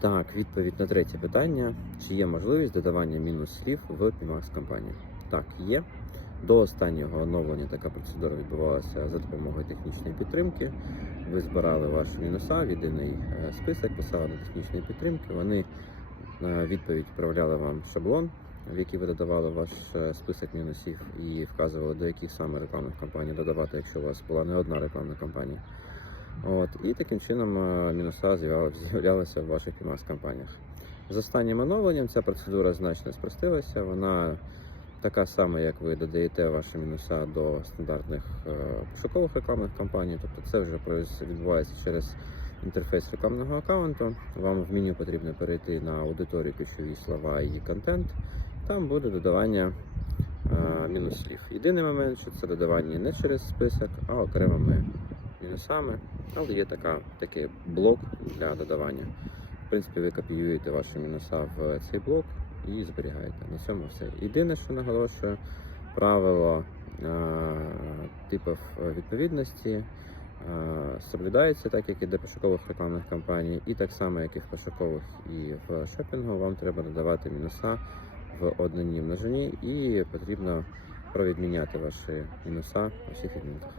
Так, відповідь на третє питання. Чи є можливість додавання мінус слів в PMAX компанії? Так, є. До останнього оновлення така процедура відбувалася за допомогою технічної підтримки. Ви збирали ваші мінуса в єдиний е, список, писали на технічної підтримки. Вони на відповідь відправляли вам шаблон, в який ви додавали ваш е, список мінусів і вказували, до яких саме рекламних кампаній додавати, якщо у вас була не одна рекламна кампанія. От, і таким чином е, мінуса з'являлися в ваших PMAX компаніях. З останнім оновленням ця процедура значно спростилася. Вона така сама, як ви додаєте ваші мінуса до стандартних е, пошукових рекламних кампаній. Тобто це вже відбувається через інтерфейс рекламного аккаунту. Вам в меню потрібно перейти на аудиторію ключові слова і контент. Там буде додавання е, мінус. Єдиний момент, що це додавання не через список, а окремими мінусами. Але є така, такий блок для додавання. В принципі, ви копіюєте ваші мінуса в цей блок і зберігаєте. На цьому все. Єдине, що наголошую, правило е, типів відповідності е, соблюдається так, як і для пошукових рекламних кампаній, і так само, як і в пошукових і в шопінгу, вам треба додавати мінуса в однинній множині, і потрібно провідміняти ваші мінуса у всіх відмінках.